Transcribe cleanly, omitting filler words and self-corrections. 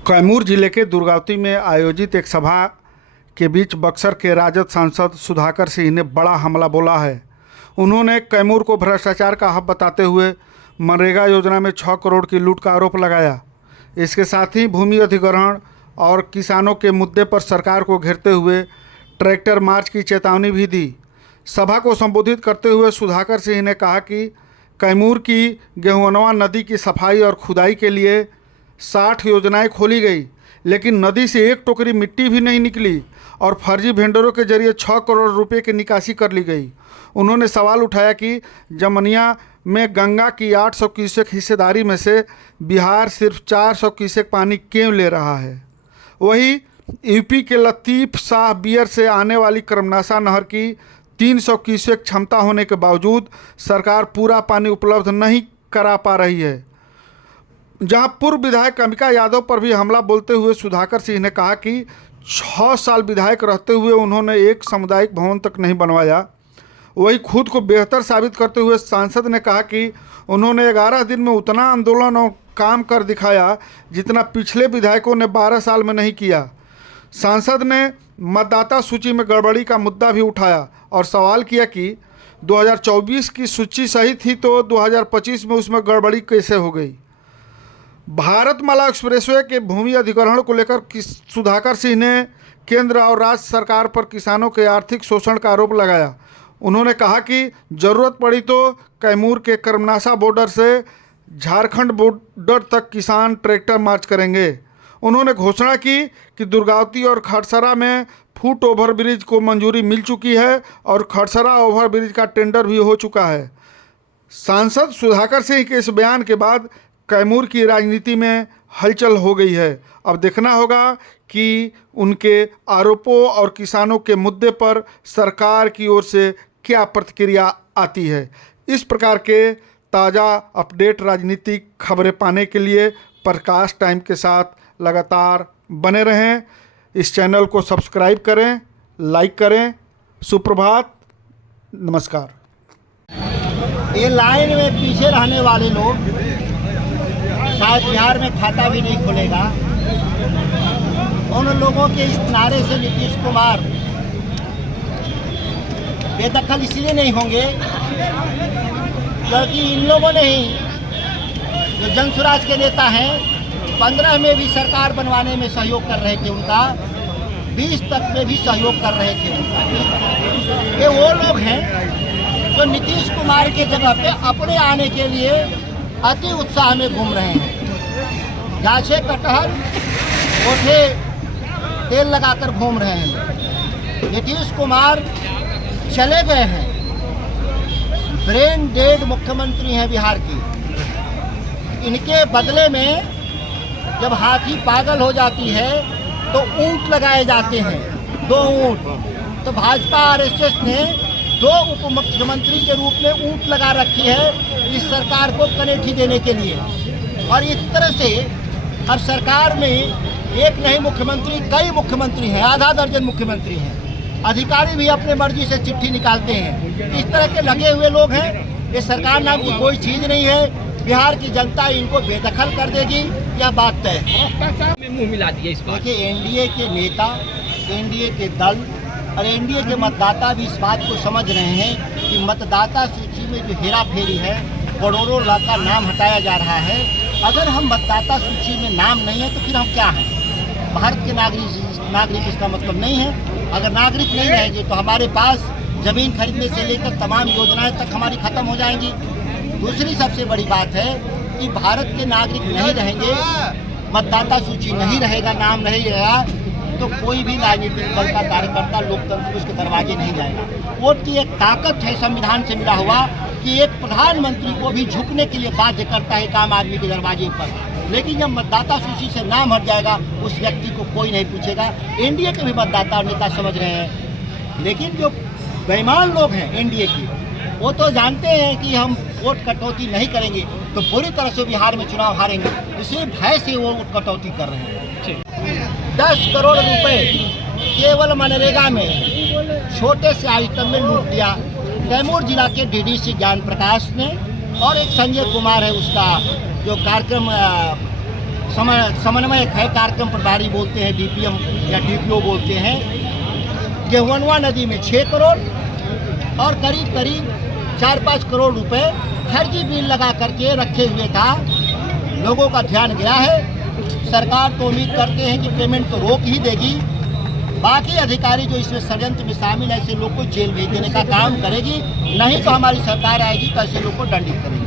कैमूर जिले के दुर्गावती में आयोजित एक सभा के बीच बक्सर के राजद सांसद सुधाकर सिंह ने बड़ा हमला बोला है। उन्होंने कैमूर को भ्रष्टाचार का हब बताते हुए मनरेगा योजना में 6 करोड़ की लूट का आरोप लगाया। इसके साथ ही भूमि अधिग्रहण और किसानों के मुद्दे पर सरकार को घेरते हुए ट्रैक्टर मार्च की चेतावनी भी दी। सभा को संबोधित करते हुए सुधाकर सिंह ने कहा कि कैमूर की गेहुअनवा नदी की सफाई और खुदाई के लिए 60 योजनाएं खोली गई, लेकिन नदी से एक टोकरी मिट्टी भी नहीं निकली और फर्जी वेंडरों के जरिए 6 करोड़ रुपए की निकासी कर ली गई। उन्होंने सवाल उठाया कि जमनिया में गंगा की 800 क्यूसेक हिस्सेदारी में से बिहार सिर्फ 400 क्यूसेक पानी क्यों ले रहा है। वहीं यूपी के लतीफ़ शाह बियर से आने वाली कर्मनासा नहर की 300 क्यूसेक क्षमता होने के बावजूद सरकार पूरा पानी उपलब्ध नहीं करा पा रही है। जहां पूर्व विधायक अंबिका यादव पर भी हमला बोलते हुए सुधाकर सिंह ने कहा कि 6 साल विधायक रहते हुए उन्होंने एक सामुदायिक भवन तक नहीं बनवाया। वही खुद को बेहतर साबित करते हुए सांसद ने कहा कि उन्होंने 11 दिन में उतना आंदोलन और काम कर दिखाया जितना पिछले विधायकों ने 12 साल में नहीं किया। सांसद ने मतदाता सूची में गड़बड़ी का मुद्दा भी उठाया और सवाल किया कि 2024 की सूची सही थी तो 2025 में उसमें गड़बड़ी कैसे हो गई। भारतमाला एक्सप्रेसवे के भूमि अधिग्रहण को लेकर सुधाकर सिंह ने केंद्र और राज्य सरकार पर किसानों के आर्थिक शोषण का आरोप लगाया। उन्होंने कहा कि जरूरत पड़ी तो कैमूर के कर्मनासा बॉर्डर से झारखंड बॉर्डर तक किसान ट्रैक्टर मार्च करेंगे। उन्होंने घोषणा की कि दुर्गावती और खड़सरा में फुट ओवर ब्रिज को मंजूरी मिल चुकी है और खड़सरा ओवर ब्रिज का टेंडर भी हो चुका है। सांसद सुधाकर सिंह के इस बयान के बाद कैमूर की राजनीति में हलचल हो गई है। अब देखना होगा कि उनके आरोपों और किसानों के मुद्दे पर सरकार की ओर से क्या प्रतिक्रिया आती है। इस प्रकार के ताज़ा अपडेट राजनीतिक खबरें पाने के लिए प्रकाश टाइम के साथ लगातार बने रहें। इस चैनल को सब्सक्राइब करें, लाइक करें। सुप्रभात, नमस्कार। ये लाइन में पीछे रहने वाले लोग शायद बिहार में खाता भी नहीं खुलेगा। उन लोगों के इस नारे से नीतीश कुमार बेदखल इसलिए नहीं होंगे क्योंकि इन लोगों ने ही जो जन स्वराज के नेता हैं 15 में भी सरकार बनवाने में सहयोग कर रहे थे उनका, 20 तक में भी सहयोग कर रहे थे उनका। ये वो लोग हैं जो नीतीश कुमार के जगह पे अपने आने के लिए अति उत्साह में घूम रहे हैं। गाछे कटहल ओठे तेल लगाकर घूम रहे हैं। नीतीश कुमार चले गए हैं, ब्रेन डेड मुख्यमंत्री हैं बिहार की। इनके बदले में जब हाथी पागल हो जाती है तो ऊंट लगाए जाते हैं, 2 ऊंट। तो भाजपा आरएसएस ने 2 उप मुख्यमंत्री के रूप में ऊंट लगा रखी है इस सरकार को कनेठी देने के लिए। और इस तरह से अब सरकार में एक नहीं मुख्यमंत्री, कई मुख्यमंत्री हैं, आधा दर्जन मुख्यमंत्री हैं। अधिकारी भी अपने मर्जी से चिट्ठी निकालते हैं। इस तरह के लगे हुए लोग हैं। ये सरकार नाम की कोई चीज़ नहीं है। बिहार की जनता इनको बेदखल कर देगी, यह बात तय है। मुंह मिला दिया इस बात। देखिए, एनडीए के नेता, एनडीए के दल और एनडीए के मतदाता भी इस बात को समझ रहे हैं कि मतदाता सूची में जो हेरा फेरी है, करोड़ों लाख का नाम हटाया जा रहा है। अगर हम मतदाता सूची में नाम नहीं है तो फिर हम क्या हैं? भारत के नागरिक इसका मतलब नहीं है। अगर नागरिक नहीं रहेंगे तो हमारे पास ज़मीन खरीदने से लेकर तमाम योजनाएं तक हमारी ख़त्म हो जाएंगी। दूसरी सबसे बड़ी बात है कि भारत के नागरिक नहीं रहेंगे, मतदाता सूची नहीं रहेगा, नाम नहीं रहेगा, तो कोई भी राजनीतिक दल का कार्यकर्ता लोकतंत्र उसके दरवाजे नहीं जाएगा। वोट की एक ताकत है संविधान से मिला हुआ कि एक प्रधानमंत्री को भी झुकने के लिए बाध्य करता है एक आम आदमी के दरवाजे पर। लेकिन जब मतदाता सूची से नाम हट जाएगा उस व्यक्ति को कोई नहीं पूछेगा। एनडीए के भी मतदाता और नेता समझ रहे हैं, लेकिन जो बेईमान लोग हैं एनडीए की, वो तो जानते हैं कि हम वोट कटौती नहीं करेंगे तो बुरी तरह से बिहार में चुनाव हारेंगे। इसी भय से वो वोट कटौती कर रहे हैं। 10 करोड़ रुपए केवल मनरेगा में छोटे से आइटम में लूट लिया कैमूर जिला के डीडीसी ज्ञान प्रकाश ने, और एक संजय कुमार है उसका जो कार्यक्रम समन्वयक है, कार्यक्रम प्रभारी बोलते हैं, डीपीएम या डीपीओ बोलते हैं। गेहुअनवा नदी में 6 करोड़ और करीब करीब 4-5 करोड़ रुपए फर्जी बिल लगा करके रखे हुए था। लोगों का ध्यान गया है। सरकार तो उम्मीद करते हैं कि पेमेंट तो रोक ही देगी। बाकी अधिकारी जो इसमें षड्यंत्र में शामिल है, ऐसे लोग को जेल भेज देने का काम करेगी, नहीं तो हमारी सरकार आएगी तो ऐसे लोग को दंडित करेगी।